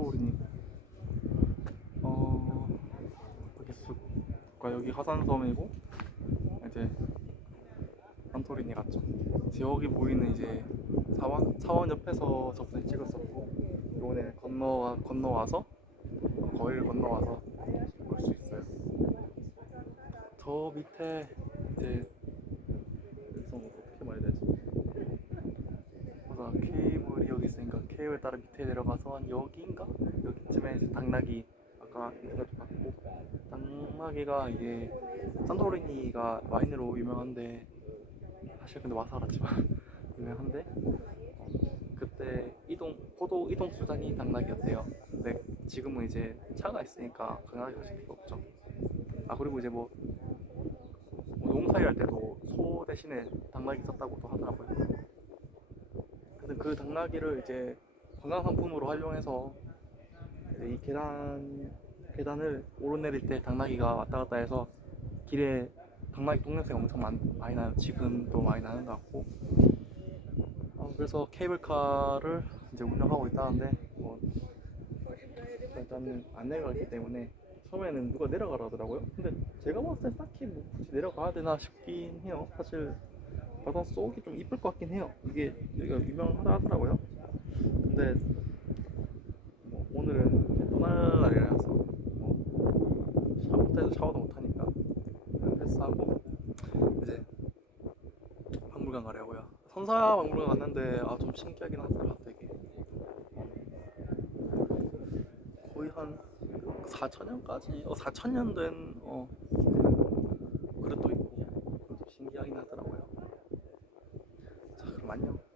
산토리니 어 숲과 여기 화산섬이고 이제 산토리니 같죠 지역이 보이는 이제 사원 사원 옆에서 저번에 찍었었고 이번에 건너와 건너와서 거리를 건너와서 볼 수 있어요. 저 밑에 이제 여기서 뭐 어떻게 말해야 되지? 보다 케이블이 여기 있으니까 케이블 따라 밑에 내려가서 한 여기인가? 여기쯤에 이제 당나귀 아까 인터넷 봤고 당나귀가 이게 산토리니가 와인으로 유명한데 사실 근데 와서 알았지만 유명한데 어, 그때 이동 포도 이동 수단이 당나귀였대요. 근데 지금은 이제 차가 있으니까 당나귀 가실 필요 없죠. 아 그리고 이제 뭐, 뭐 농사일 할 때도 소 대신에 당나귀 썼다고도 하더라고요. 근데 그 당나귀를 이제 관광 상품으로 활용해서 이 계단 계단을 오르내릴 때 당나귀가 왔다 갔다 해서 길에 당나귀 똥냄새가 엄청 많, 많이 나요. 지금도 많이 나는 것 같고. 어, 그래서 케이블카를 이제 운영하고 있다는데 뭐 일단은 안 내려가기 때문에 처음에는 누가 내려가라 하더라고요. 근데 제가 봤을 땐 딱히 뭐 굳이 내려가야 되나 싶긴 해요. 사실 바다 속이 좀 이쁠 것 같긴 해요. 이게 여기가 유명하다 하더라고요. 근데 뭐 오늘은 떠날 날이라서 뭐 샤워 못해서 샤워도 못하니까 패스하고 이제 박물관 가려고요. 선사 박물관 갔는데 아 좀 신기하긴 하더라 되게 거의 한 4천년까지 어 4천년 된어 그릇도 있고 좀 신기하긴 하더라고요. 자 그럼 안녕.